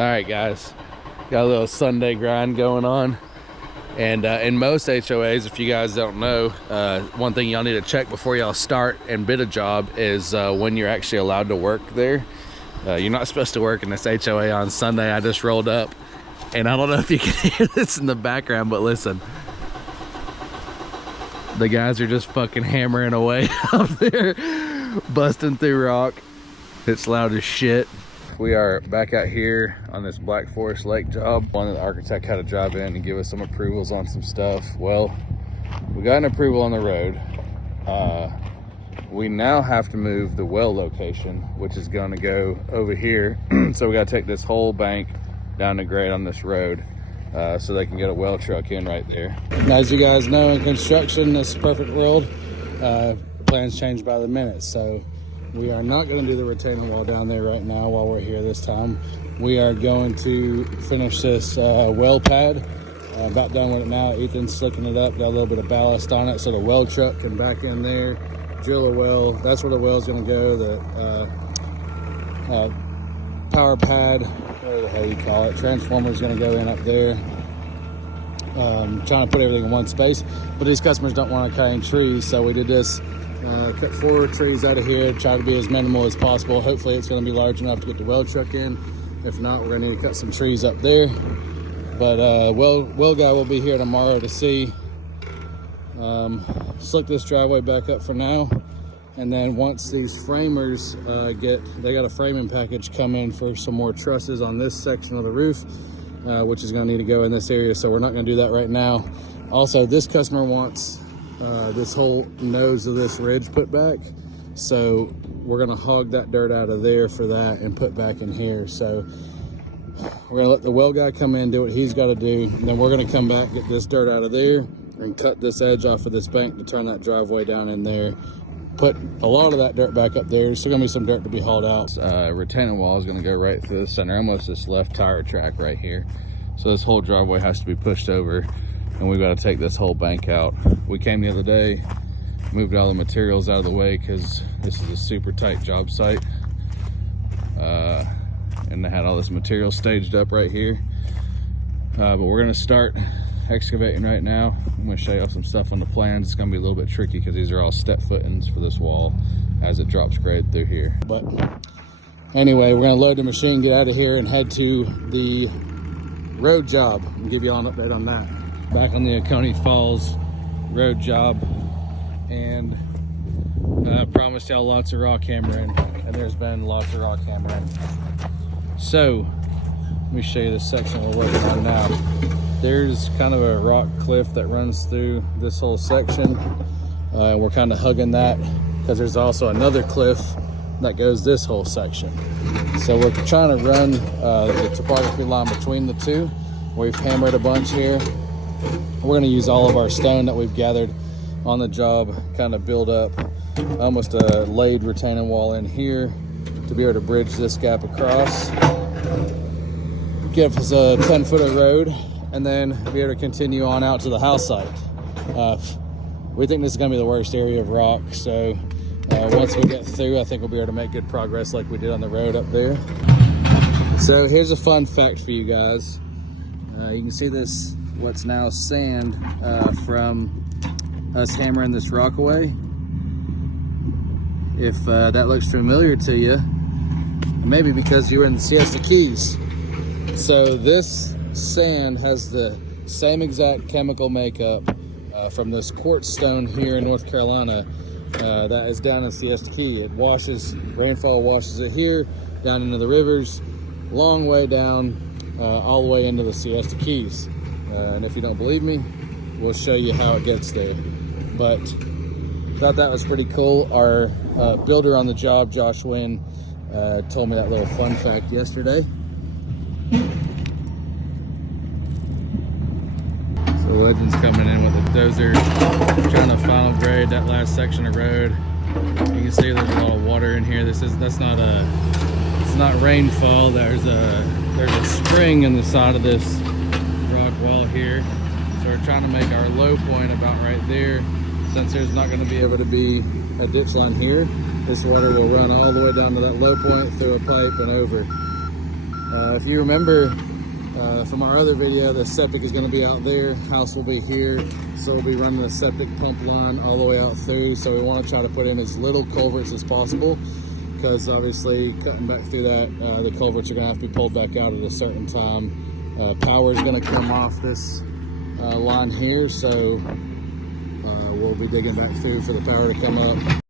Alright guys, got a little Sunday grind going on. And in most HOAs, if you guys don't know, one thing y'all need to check before y'all start and bid a job is when you're actually allowed to work there. You're not supposed to work in this HOA on Sunday. I just rolled up, and I don't know if you can hear this in the background, but listen. The guys are just fucking hammering away up there, busting through rock. It's loud as shit. We are back out here on this Black Forest Lake job. One of the architect had to drive in and give us some approvals on some stuff. Well, we got an approval on the road. We now have to move the well location, which is going to go over here. So we got to take this whole bank down the grade on this road so they can get a well truck in right there. As you guys know, in construction, this perfect world, plans change by the minute. So we are not going to do the retaining wall down there right now while we're here this time. We are going to finish this well pad. About done with it now. Ethan's slicking it up, got a little bit of ballast on it so the well truck can back in there, drill a well. That's where the well is going to go. The power pad, whatever the hell you call it, transformer is going to go in up there. Trying to put everything in one space, but these customers don't want to cut any trees, so we did this. Cut 4 trees out of here, try to be as minimal as possible. Hopefully it's going to be large enough to get the well truck in. If not, we're going to need to cut some trees up there. But well guy will be here tomorrow to see. Slick this driveway back up for now, and then once these framers they got a framing package come in for some more trusses on this section of the roof, which is going to need to go in this area, so we're not going to do that right now. Also, this customer wants this whole nose of this ridge put back, so we're going to hog that dirt out of there for that and put back in here. So we're going to let the well guy come in, do what he's got to do, and then we're going to come back, get this dirt out of there and cut this edge off of this bank to turn that driveway down in there, put a lot of that dirt back up there. There's still going to be some dirt to be hauled out. Retaining wall is going to go right through the center, almost this left tire track right here. So this whole driveway has to be pushed over, and we've got to take this whole bank out. We came the other day, moved all the materials out of the way because this is a super tight job site. And they had all this material staged up right here. But we're gonna start excavating right now. I'm gonna show you some stuff on the plans. It's gonna be a little bit tricky because these are all step footings for this wall as it drops grade through here. But anyway, we're gonna load the machine, get out of here, and head to the road job and give you all an update on that. Back on the Oconee Falls road job, and I promised y'all lots of rock hammering, and there's been lots of rock hammering. So let me show you this section we're working on now. There's kind of a rock cliff that runs through this whole section. We're kind of hugging that because there's also another cliff that goes this whole section. So we're trying to run the topography line between the two. We've hammered a bunch here. We're going to use all of our stone that we've gathered on the job, kind of build up almost a laid retaining wall in here to be able to bridge this gap across, give us a 10-foot of road, and then be able to continue on out to the house site. We think this is going to be the worst area of rock, so once we get through, I think we'll be able to make good progress like we did on the road up there. So here's a fun fact for you guys. You can see this, what's now sand from us hammering this rock away. If that looks familiar to you, maybe because you were in the Siesta Keys. So this sand has the same exact chemical makeup from this quartz stone here in North Carolina that is down in Siesta Key. It washes, rainfall washes it here, down into the rivers, long way down, all the way into the Siesta Keys. And if you don't believe me, we'll show you how it gets there. But thought that was pretty cool. Our builder on the job, Josh Wynn, told me that little fun fact yesterday. So Legend's coming in with a dozer, trying to final grade that last section of road. You can see there's a lot of water in here. It's not rainfall. There's a spring in the side of this rock wall here. So we're trying to make our low point about right there. Since there's not going to be able to be a ditch line here, this water will run all the way down to that low point through a pipe and over. If you remember from our other video, the septic is going to be out there, house will be here, so we'll be running the septic pump line all the way out through. So we want to try to put in as little culverts as possible, because obviously cutting back through that, the culverts are going to have to be pulled back out at a certain time. Power is going to come off this line here, so we'll be digging back through for the power to come up.